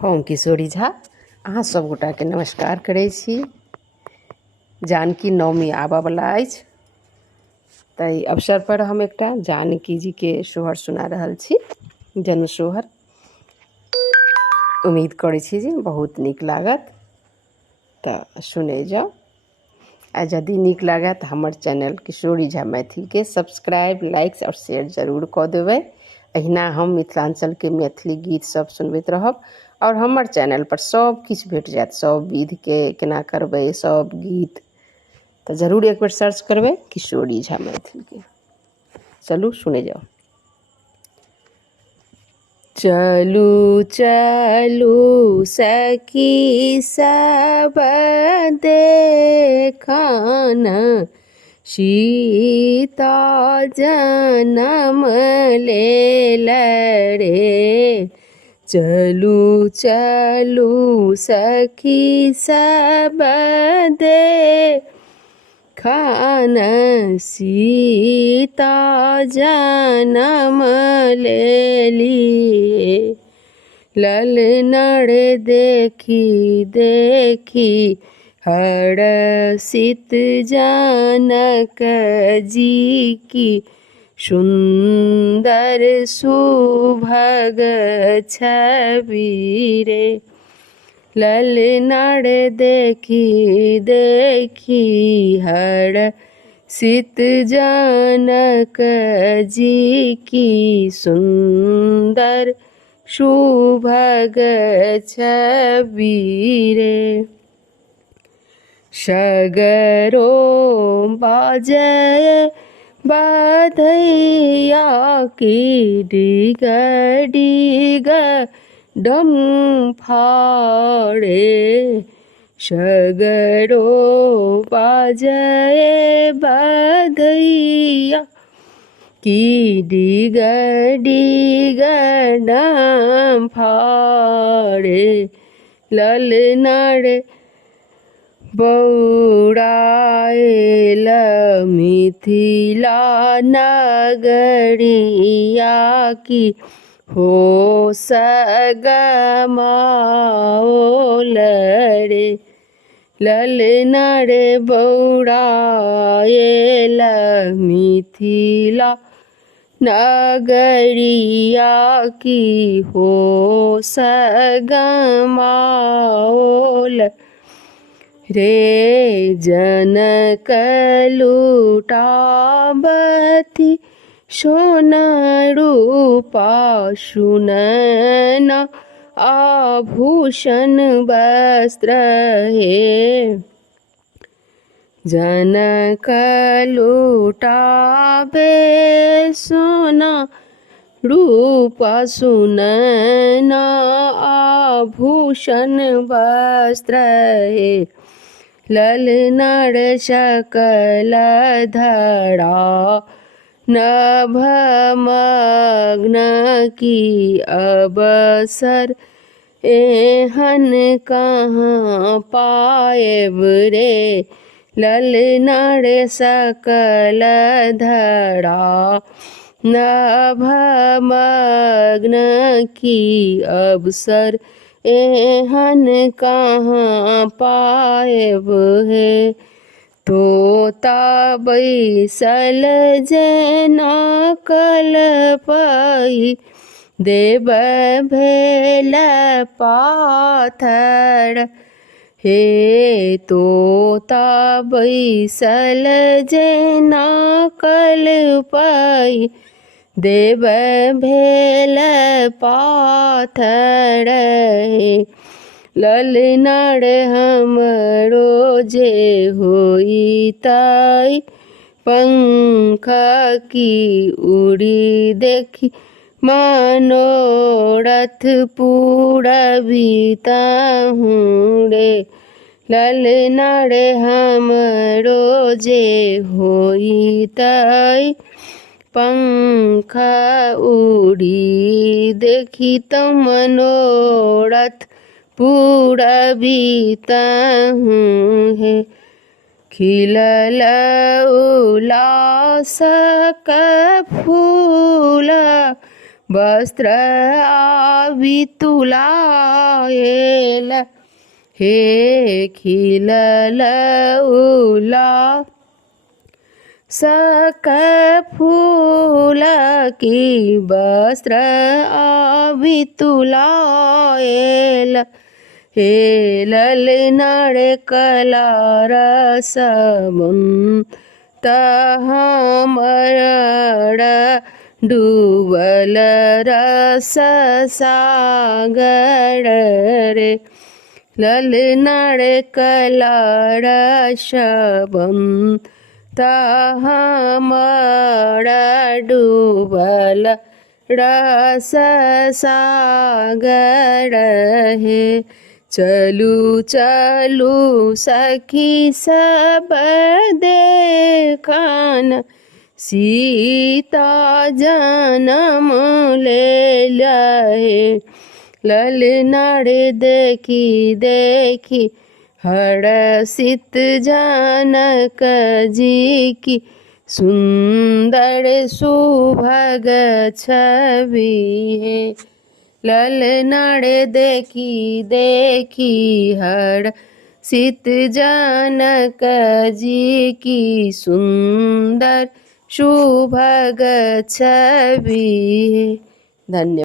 हम किशोरी झा अहाँ सब गोटाके नमस्कार करै छी। जानकी नवमी आबऽवला अछि, ताहि अवसर पर हम एकटा जानकी जी के सोहर सुना रहल छी, जन्म सोहर। उम्मीद करै छी जे बहुत नीक लागत, तऽ सुनै जाउ। आ यदि नीक लागै तऽ हमर चैनल किशोरी झा मैथिलके सब्सक्राइब, लाइक और शेयर जरूर कऽ देबै। अहिना हम मिथिलाञ्चलके मैथिली गीत सब सुनबैत रहब और हमर चैनल पर सब किछु भेट जायत, सब विधिके केना करबै, सब गीत। तऽ जरूर एक बेर सर्च करबै किशोरी झा मैथिलके। चलू सुने जाओ। चलू चलू सखी सब देखन, सीता जनम लेल रे। चलू चलू सखी सब देखन, सीता जनम लेली। ललनर देखी देखी हर्षित जनक जी की, सुंदर सुभग छवि रे। ललनर देखी देखी हर्षित जनक जी की, सुंदर सुभग छवि रे। सगरो बाजय बधैया की, डिग डिग डम फाड़े। सगरो बाजय बधैया की, डिग डिग डम फाड़े। ललनर बौराएल मिथिला नगरिया की, हो सगमाओल रे। ललनर बौराएल मिथिला नगरिया की, हो सगमाओल रे। जनक लुटाबती सोना रूपा, सुनैना आभूषण वस्त्र हे। जनक लुटाबे सोना रूपा, सुनैना आभूषण वस्त्र हे। ललनर सकल धरा नभमग्न की, अवसर एहन कहाँ पाएब रे। ललनर सकल धरा नभमग्न की, अवसर एहन कहाँ पाएब हे। तोता बैसल जेना कलपहि, देव भेल पाथर हे। तोता बैसल जेना कलपहि, देव भेल पाथर हे। ललनर हमरो जे होइतै पंख की, उड़ी देखी मनोरथ पूरबितहुँ रे। ललनर हमरो जे होइतै पंख, उड़ी देखित मनोरथ पूरबितहुँ हे। खिलल उल्लासक फूल वस्त्र आवितुलायेल हे खिललउला सक फूल की वस्त्र आवितुलायेल हे ललनाड़ कलार समंत हमर डूबल रस सागर रे ललनाड़ कलार समंत हमर डूबल रस सागर है। चलू चलू सखी सब देखन सीता जनम ले लहे ललनाड़ देखी देखी हर्षित जनक जी की सुंदर सुभग छवि है ललनाड़ देखी देखी हर्षित जनक जी की सुंदर सुभग छवि है। धन्यवाद।